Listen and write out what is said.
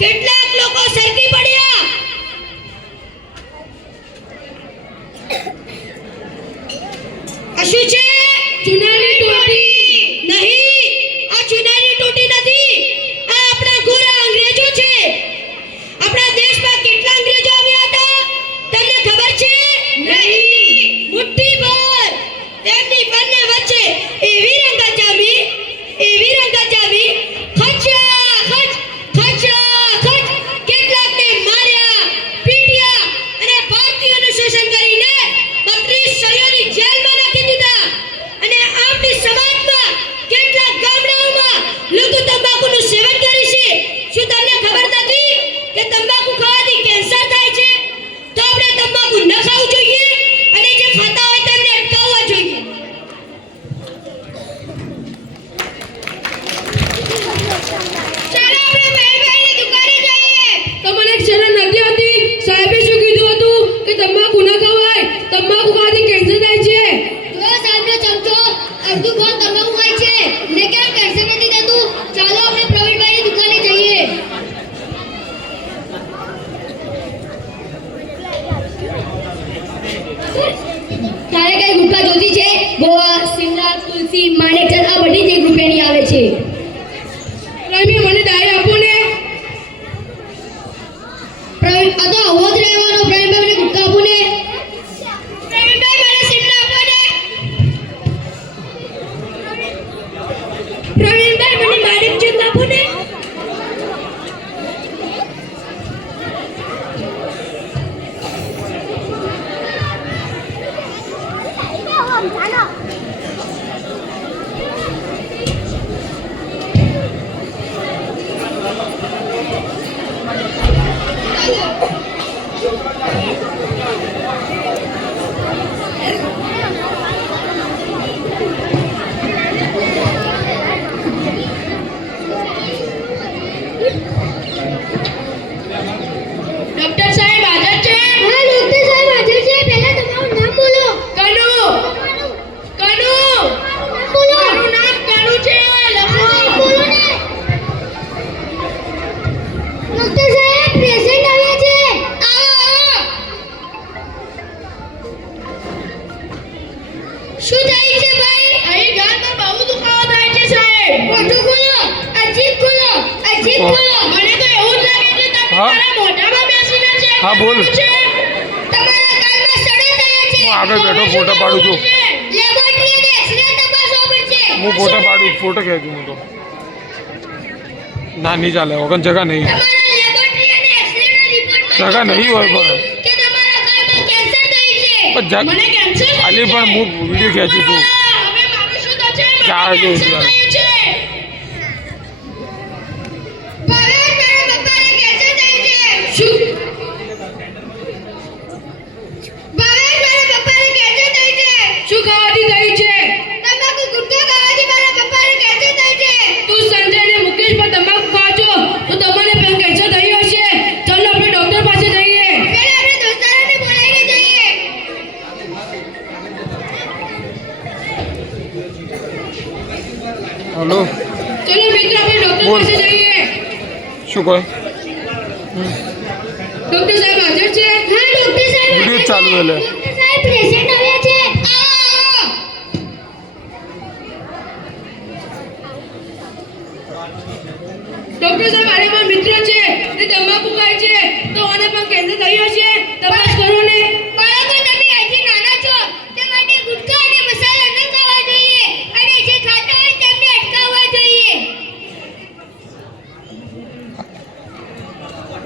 કેટલાક લોકો સરકી પડ્યા. આ શું છે? ચુનાની ટોટી નહીં, આ ચુનાની ટોટી નથી. આ આપણા ગોરા અંગ્રેજો છે. આપણા દેશમાં કેટલા અંગ્રેજો આવ્યા હતા તમને ખબર છે? નહીં. મુઠ્ઠીભર. તેમની બંને વચ્ચે એવી રંગત જામી કેટલાકને માર્યા, પીટ્યા અને ભારતીયોનું શોષણ કરીને 32 સળિયોની જેલમાં નાખી દીધા. અને આપણી સમાજમાં કેટલાક ગામડાઓમાં લોકો તંબાકુનું સેવન કરે છે. શું તમને ખબર નથી કે તંબાકુ ખાવાથી કેન્સર થાય છે? તો આપણે તંબાકુ ન ખાવું જોઈએ અને જે ખાતા હોય તેમને અટકાવવા જોઈએ. तंबाकू न खवाय, तंबाकू खाती कैंसर થાય છે. તો સાહેબનો ચમચો અડધું ખાન તંબાકુ ખાય છે ને કેમ કેન્સર નથી થતું? ચાલો આપણે પ્રવીણભાઈની દુકાને જઈએ. તારે કઈ ગુટકા જોતી છે? ગોવા, સિમલા, તુલસી, માણેકચંદ આ બધી જ એક રૂપિયાની આવે છે. પ્રવીણ મને ડાય આપો ને. પ્રવીણ આ તો આવો જ રહેવાનો. પ્રવીણભાઈ મને ગુટકા આપો ને. પ્રવીણભાઈ મને સિમલા આપો ને. પ્રવીણભાઈ મને માણેકચંદ આપો ને. ડોક્ટર સાહેબ હાજર છે? હા ડોક્ટર સાહેબ હાજર છે. પહેલા તમારું નામ બોલો. કનુ. કનુ. નામ બોલો. મારું નામ કનુ છે. લખો. બોલો ને. ડોક્ટર સાહેબ પેશન્ટ આવ્યા છે. આવો. શું થાય છે ભાઈ? અહીં ગાલમાં બહુ દુખાવો થાય છે સાહેબ. મોઢું ખોલો. અજીબ ખોલો. અજીબ ખોલો. મને તો એવું જ લાગે છે તમે મારા મોઢામાં બેસીને છે. હા બોલ. તમારા ગાલમાં સડો થયો છે. હું આગળ બેઠો ફોટો પાડું છું. લેબોરેટરી અને એક્સરે તપાસવો પડશે. હું ફોટો પાડું, ફોટો ખેંચું હું તો. ના નહીં ચાલે વગર જગા નહીં. તમારા લેબોરેટરી અને એક્સરેના રિપોર્ટમાં જગા નહીં હોય પણ કે તમારા ગાલમાં કેન્સર થયું છે. પણ મને કેન્સર ખાલી પણ હું વિડીયો ખેંચું છું. હવે મારું શું થશે? મને ચાલ જો કેન્સર ચાલ. થયું છે. ભાવેશ, મારા પપ્પાને કેન્સર થયું છે. શું? ભાવેશ, મારા પપ્પાને કેન્સર થયું છે. શું ખાવાથી થયું છે? તંબાકુ ગુટખા ખાવાથી મારા પપ્પાને કેન્સર થયું છે. તું સંજય અને મુકેશ પર તંબાકુ ખાઓ છો તો તમને પણ કેન્સર થયું હશે. ચાલો આપણે ડોક્ટર પાસે જઈએ. પહેલા આપણે દોસ્તારોને બોલાવીને જઈએ. હલો ચલો મિત્રો આપણે ડોક્ટર બોલ. પાસે જઈએ. શું કહે? ડોક્ટર સાહેબ હાજર છે? હા ડોક્ટર સાહેબ વિડીયો જ ચાલુ છે લે. ડોક્ટર સાહેબ પેશન્ટ આવ્યા છે. ડોક્ટર સાહેબ આને